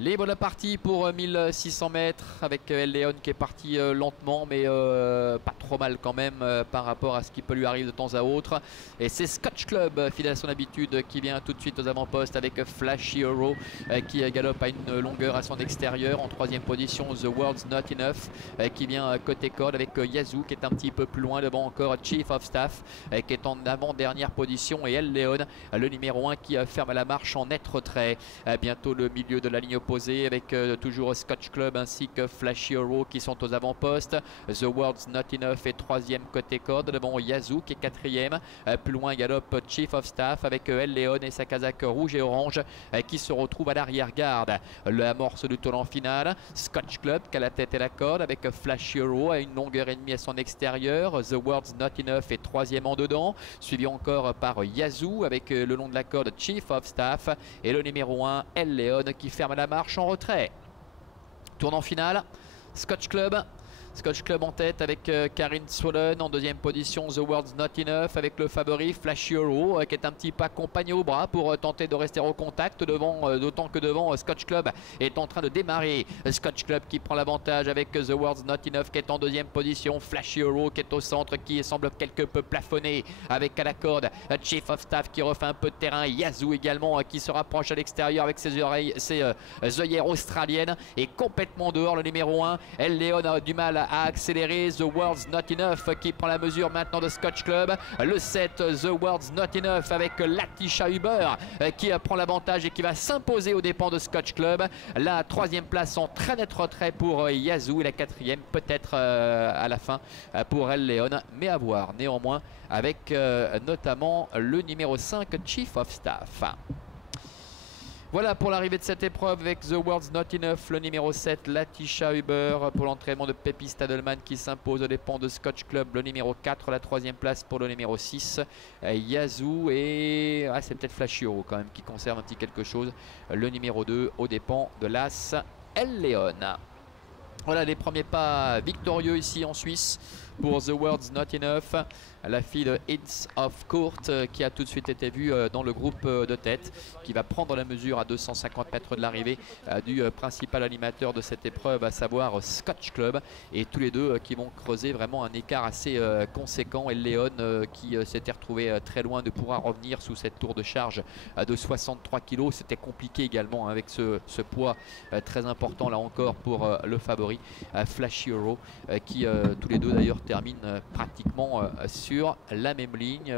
Les voilà partis pour 1600 mètres avec El Leon qui est parti lentement mais pas trop mal quand même par rapport à ce qui peut lui arriver de temps à autre. Et c'est Scotch Club, fidèle à son habitude, qui vient tout de suite aux avant-postes avec Flashy Hero qui galope à une longueur à son extérieur. En troisième position, The World's Not Enough qui vient côté corde avec Yazoo qui est un petit peu plus loin devant, encore Chief of Staff qui est en avant-dernière position, et El Leon, le numéro 1, qui ferme la marche en net retrait. Bientôt le milieu de la ligne opposée avec toujours Scotch Club ainsi que Flashy Hero qui sont aux avant-postes. The World's Not Enough est troisième côté corde devant Yazoo qui est quatrième. Plus loin galope Chief of Staff avec El Leon et sa casaque rouge et orange qui se retrouve à l'arrière-garde. L'amorce du tournant final, Scotch Club qui a la tête et la corde avec Flashy Hero à une longueur et demie à son extérieur. The World's Not Enough est troisième en dedans, suivi encore par Yazoo avec le long de la corde Chief of Staff et le numéro 1 El Leon qui ferme la marche en retrait. Tournant final, Scotch Club en tête avec Karin Swollen. En deuxième position, The World's Not Enough avec le favori Flashy Hero qui est un petit peu accompagné au bras pour tenter de rester au contact devant, d'autant que devant Scotch Club est en train de démarrer. Scotch Club qui prend l'avantage avec The World's Not Enough qui est en deuxième position, Flashy Hero qui est au centre, qui semble quelque peu plafonné avec à la corde Chief of Staff qui refait un peu de terrain, Yazoo également qui se rapproche à l'extérieur avec ses œillères australiennes, et complètement dehors le numéro 1 El Leon a du mal à accélérer. The World's Not Enough qui prend la mesure maintenant de Scotch Club. Le 7 The World's Not Enough avec Latisha Huber qui prend l'avantage et qui va s'imposer aux dépens de Scotch Club. La troisième place en très net retrait pour Yazoo, et la quatrième peut-être à la fin pour El Leon, mais à voir néanmoins avec notamment le numéro 5 Chief of Staff. Voilà pour l'arrivée de cette épreuve avec The World's Not Enough, le numéro 7, Latisha Huber, pour l'entraînement de Peppi Stadelman qui s'impose aux dépens de Scotch Club, le numéro 4, la troisième place pour le numéro 6, Yazoo, et c'est peut-être Flashy Hero quand même qui conserve un petit quelque chose, le numéro 2 aux dépens de l'As El Leon. Voilà les premiers pas victorieux ici en Suisse pour The World's Not Enough, la fille de Hits of Court qui a tout de suite été vue dans le groupe de tête, qui va prendre la mesure à 250 mètres de l'arrivée du principal animateur de cette épreuve, à savoir Scotch Club, et tous les deux qui vont creuser vraiment un écart assez conséquent. Et Léon qui s'était retrouvé très loin de pouvoir revenir sous cette tour de charge de 63 kg. C'était compliqué également avec ce poids très important là encore pour le favori Flashy Hero qui tous les deux d'ailleurs terminent pratiquement sur la même ligne.